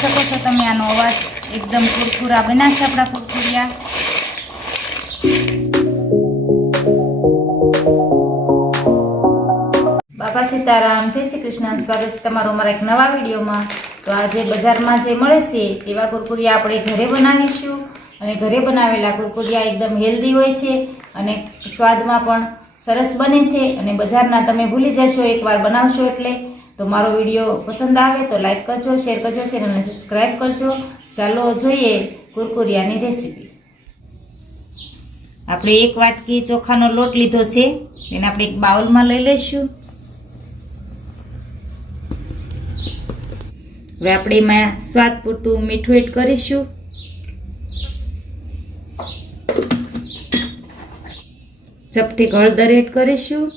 શકો છો તમે આનો અવાજ એકદમ કુરકુરા બન્યા છે આપણા કુરકુરિયા। બાપા સીતારામ, જય શ્રી કૃષ્ણ। સ્વાગત છે તમારું અમારા એક નવા વિડીયોમાં। તો આજે બજારમાં જે મળે છે તેવા કુરકુરિયા આપણે ઘરે બનાવીશું અને ઘરે બનાવેલા કુરકુરિયા એકદમ હેલ્ધી હોય છે અને સ્વાદમાં પણ સરસ બને છે અને બજારના તમે ભૂલી જશો એકવાર બનાવશો એટલે। તો મારો વિડીયો પસંદ આવે તો લાઈક કરજો, શેર કરજો, ચેનલને સબસ્ક્રાઈબ કરજો। ચાલો જોઈએ કુરકુરિયાની રેસીપી। આપણે એક વાટકી ચોખાનો લોટ લીધો છે, તેને આપણે એક બાઉલમાં લઈ લઈશું। હવે આપણે એમાં સ્વાદ પૂરતું મીઠું એડ કરીશું। ચપટી હળદર એડ કરીશું।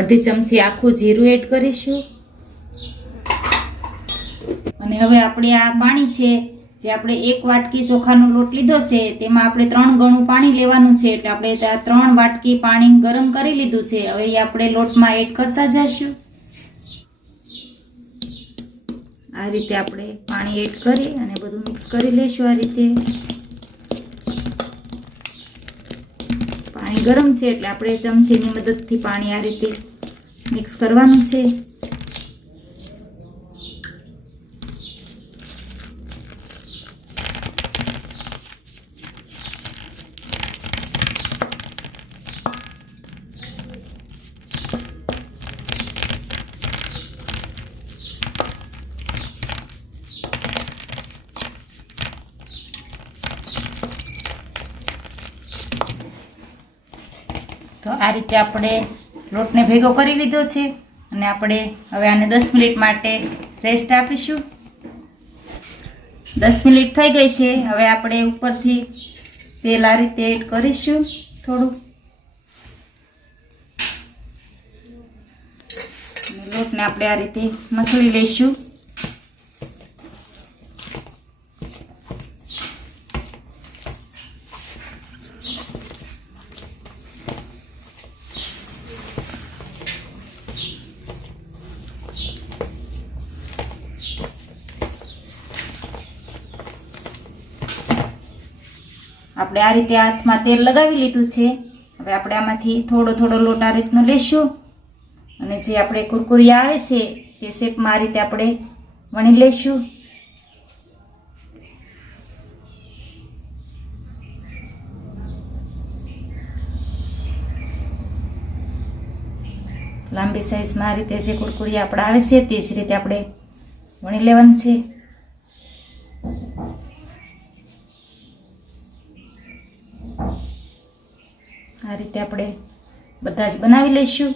અડધી ચમચી આખું જીરું એડ કરીશું અને હવે આપણે આ પાણી છે જે આપણે એક વાટકી ચોખાનો લોટ લીધો છે તેમાં આપણે 3 ગણું પાણી લેવાનું છે, એટલે આપણે ત્યાં 3 વાટકી પાણી ગરમ કરી લીધું છે। હવે એ આપણે લોટમાં એડ કરતા જઈશું। આ રીતે આપણે પાણી એડ કરી અને બધું મિક્સ કરી લઈશું। આ રીતે પાણી ગરમ છે એટલે આપણે ચમચીની મદદથી પાણી આ રીતે મિક્સ કરવાનું છે। તો આ રીતે આપણે લોટને ભેગો કરી લીધો છે અને આપણે હવે આને 10 મિનિટ માટે રેસ્ટ આપીશું। 10 મિનિટ થઈ ગઈ છે। હવે આપણે ઉપરથી તેલ આ રીતે એડ કરીશું થોડું, અને લોટને આપણે આ રીતે મસળી લઈશું। આપણે આ રીતે હાથમાં તેલ લગાવી લીધું છે। હવે આપણે આમાંથી થોડો થોડો લોટ આ રીતનો લેશું અને જે આપણે કુરકુરિયા આવે છે તે શેપમાં આ રીતે આપણે વણી લઈશું। લાંબી સાઈઝમાં આ રીતે જે કુરકુરિયા આપણે આવે છે તે જ રીતે આપણે વણી લેવાનું છે। આ રીતે આપણે બધા જ બનાવી લઈશું।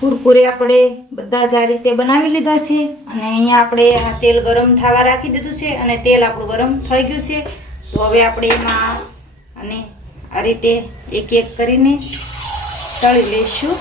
કુરકુરે આપણે બધા જ આ રીતે બનાવી લીધા છે અને અહીંયા આપણે આ તેલ ગરમ થવા રાખી દીધું છે અને તેલ આપણું ગરમ થઈ ગયું છે। તો હવે આપણે એમાં અને આ રીતે એક એક કરીને તળી લઈશું।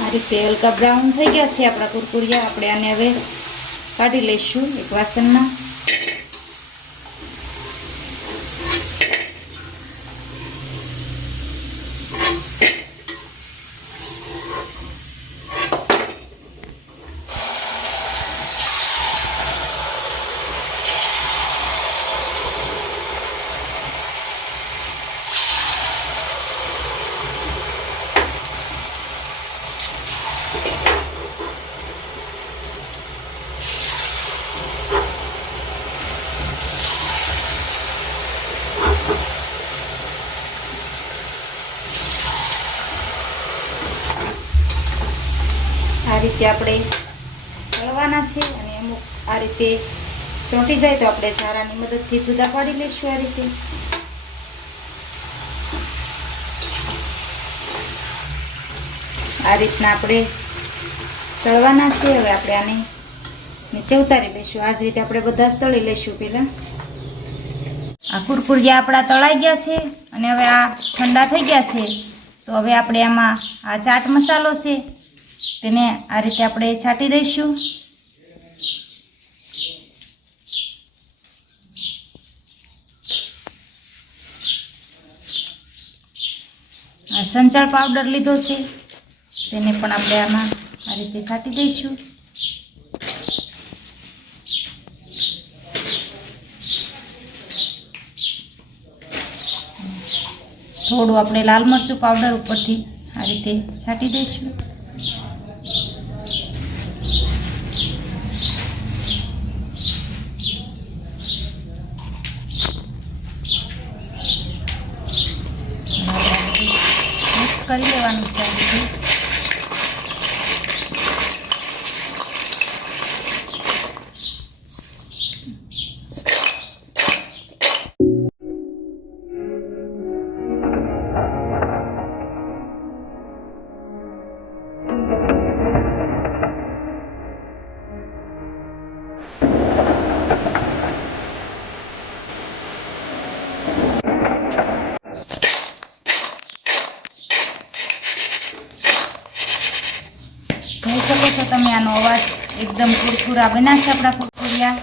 આ રીતે હલકા બ્રાઉન થઈ ગયા છે આપણા કુરકુરિયા। આપણે આને હવે કાઢી લઈશું એક વાસણમાં। રીતે આપણે તળવાના છે અને અમુક આ રીતે ચોંટી જાય તો આપણે ઝારાની મદદથી જુદા પાડી લઈશું આ રીતે. આ રીતના આપણે તળવાના છે. હવે આપણે આને નીચે ઉતારી લઈશું. આ જ રીતે આપણે બધા જ તળી લઈશું પહેલાં. આ કુરકુરિયા આપણા તળાઈ ગયા છે અને હવે આ ઠંડા થઈ ગયા છે. તો હવે આપણે આમાં આ ચાટ મસાલો છે તેને આ રીતે આપણે છાંટી દઈશું. આ સંચળ પાવડર લીધો છે તેને પણ આપણે આમાં આ રીતે છાંટી દઈશું. થોડું આપણે લાલ મરચું પાવડર ઉપરથી આ રીતે છાંટી દઈશું. મિક્સ કરી લેવાનું છે આ રીતે. જોઈ શકો છો તમે આનો અવાજ, એકદમ કુરકુરા બન્યા છે આપણા કુરકુરિયા.